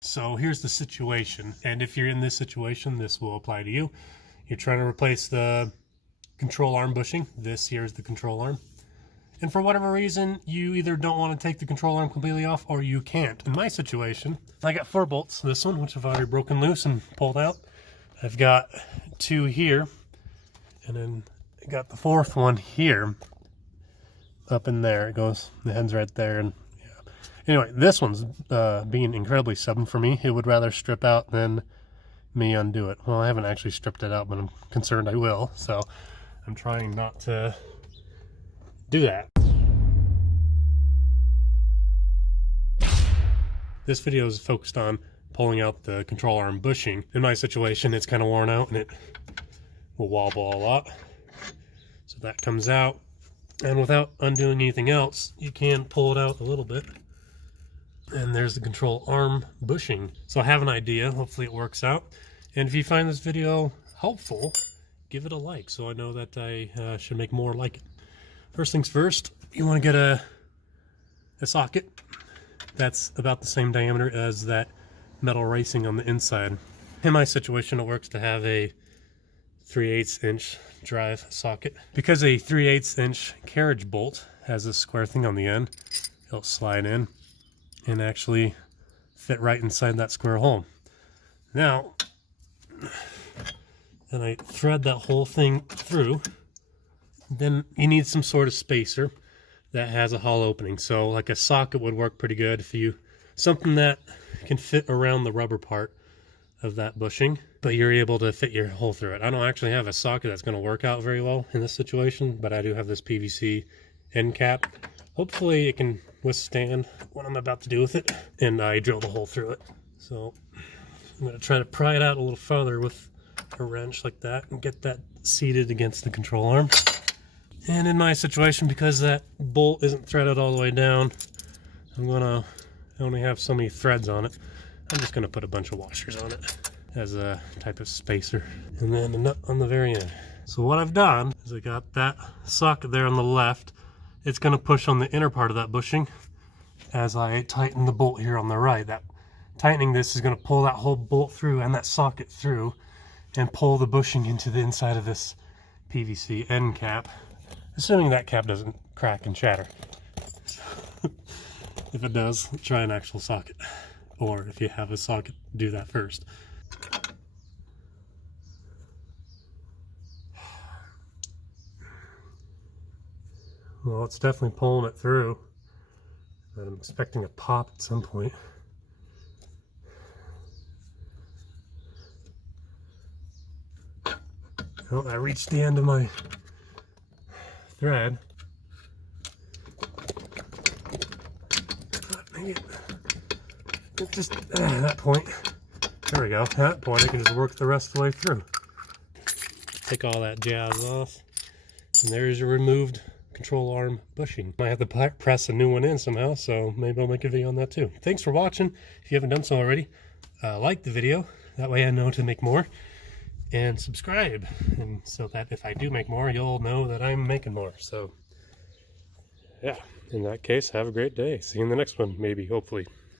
So here's the situation, and if you're in this situation, this will apply to you. You're trying to replace the control arm bushing. This here is the control arm. And for whatever reason, you either don't want to take the control arm completely off or you can't. In my situation, I got 4 bolts. This one, which I've already broken loose and pulled out. I've got 2 here, and then I got the 4th one here. Up in there, it goes, the head's right there. And yeah. Anyway, this one's being incredibly stubborn for me. It would rather strip out than me undo it. Well, I haven't actually stripped it out, but I'm concerned I will. So I'm trying not to do that. This video is focused on pulling out the control arm bushing. In my situation, it's kind of worn out and it will wobble a lot. So that comes out. And without undoing anything else, you can pull it out a little bit. And there's the control arm bushing. So I have an idea. Hopefully it works out. And if you find this video helpful, give it a like so I know that I should make more like it. First things first, you want to get a socket that's about the same diameter as that metal racing on the inside. In my situation, it works to have a 3/8 inch drive socket. Because a 3/8 inch carriage bolt has this square thing on the end, it'll slide in and actually fit right inside that square hole. Now, and I thread that whole thing through. Then you need some sort of spacer that has a hollow opening. So like a socket would work pretty good if you, something that can fit around the rubber part of that bushing, but you're able to fit your hole through it. I don't actually have a socket that's going to work out very well in this situation, but I do have this PVC end cap. Hopefully it can withstand what I'm about to do with it. And I drilled a hole through it. So I'm going to try to pry it out a little farther with a wrench like that and get that seated against the control arm. And in my situation, because that bolt isn't threaded all the way down, I only have so many threads on it. I'm just gonna put a bunch of washers on it as a type of spacer. And then a nut on the very end. So what I've done is I got that socket there on the left. It's gonna push on the inner part of that bushing as I tighten the bolt here on the right. That tightening this is gonna pull that whole bolt through and that socket through and pull the bushing into the inside of this PVC end cap. Assuming that cap doesn't crack and shatter. If it does, try an actual socket. Or if you have a socket, do that first. Well, it's definitely pulling it through. But I'm expecting a pop at some point. Oh, I reached the end of my thread. Maybe just at that point. There we go. At that point, I can just work the rest of the way through. Take all that jazz off, and there's your removed control arm bushing. I have to press a new one in somehow, so maybe I'll make a video on that too. Thanks for watching. If you haven't done so already, like the video. That way I know to make more. And subscribe, and so that if I do make more, you'll know that I'm making more. So yeah, in that case, have a great day. See you in the next one, maybe, hopefully.